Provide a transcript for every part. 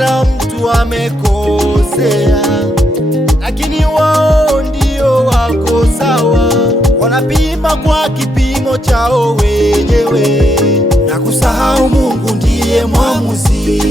kila mtu amekosea, lakini wao ndio wako sawa. Wanapima kwa kipimo chao wenyewe na kusahau Mungu ndiye mwamuzi.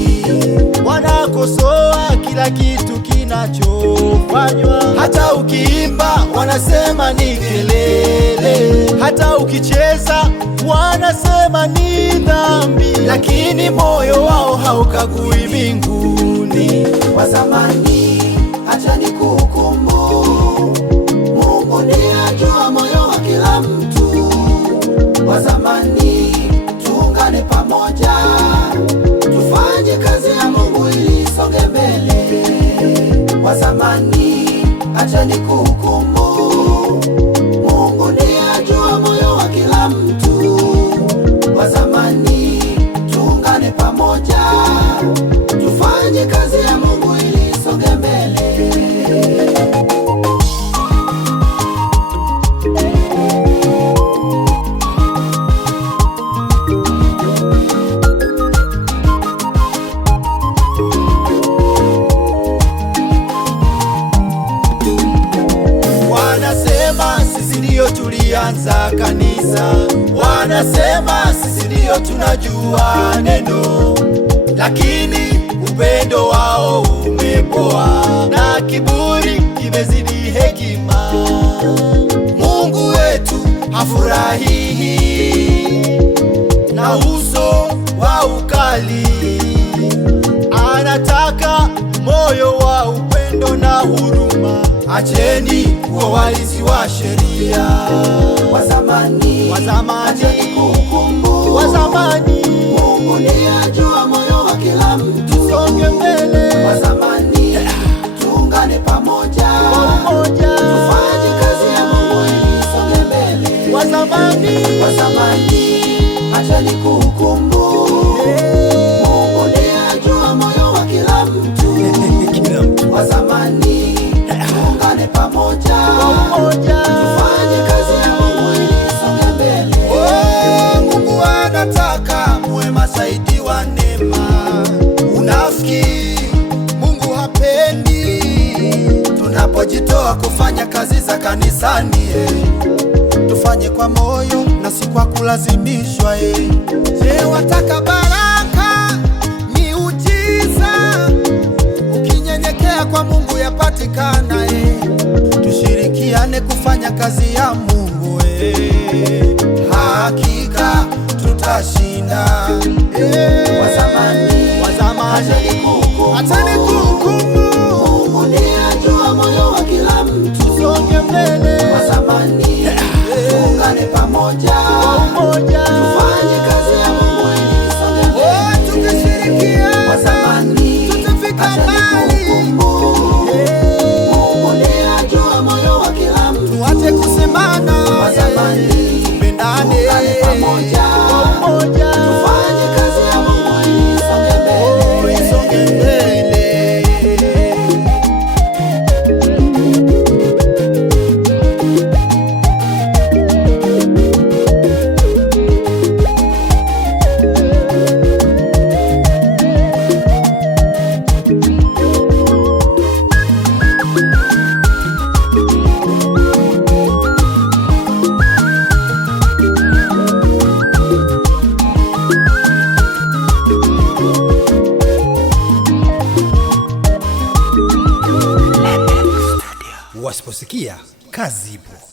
Wanakosoa kila kitu kinachofanywa, hata ukiimba wanasema ni kelele, hata ukicheza wanasema ni dhambi, lakini moyo wao haukagui mbinguni. Wa zamani, acha nikuhukumu, Mungu ndiye ajua moyo wa kila mtu. Wa zamani, tuungane pamoja, tufanye kazi ya Mungu ili isonge mbele. Wa zamani, acha nikuhukumu, Mungu ndiye ajua moyo wa kila mtu. Wa zamani, tuungane pamoja, tufanye kazi ya Mungu ili isonge mbele. Wanasema sisi ndio tulianza kanisa, wanasema sisi ndio tunajua neno, lakini upendo wao umepoa na kiburi kimezidi hekima. Mungu wetu hafurahi na uso wa ukali, anataka moyo wa upendo na huruma. Acheni kuwa walinzi wa sheria. Wa zamani, acha nikuhukumu, wa zamani, Mungu ndiye ajua moyo wa kila mtu. songe mbele. Wa zamani, tuungane pamoja, tufanye kazi ya Mungu ili isonge mbele. Wa zamani, wa zamani, acha nikuhukumu, Mungu ndiye ajua moyo wa kila mtu. Wa zamani, tuungane pamoja, tufanye kazi ya Mungu ili isonge mbele. Oh, Mungu anataka muwe mashahidi wa neema. Unafiki Mungu hapendi tunapojitoa kufanya kazi za kanisani. Tufanye kwa moyo na si kwa kulazimishwa. Je, wataka baraka, miujiza? Ukinyenyekea kwa Mungu yapatikana. Tushirikiane kufanya kazi ya Mungu. Hakika tutashinda. Wa zamani, acha nikuhukumu, Mungu ndiye ajua moyo wa kila mtu. Songe mbele. Wa zamani, tuungane pamoja, tufanye kazi ya Mungu ili isonge mbele. Tukishirikiana Wa zamani, tutafika acha mbali. nikuhukumu, Mungu ndiye ajua moyo wa kila mtu. Tuache kusemana. Wa zamani, tupendane pamoja, tufanye kazi ya Mungu ili isonge mbele. Isonge mbele. Wasiposikia kazi ipo.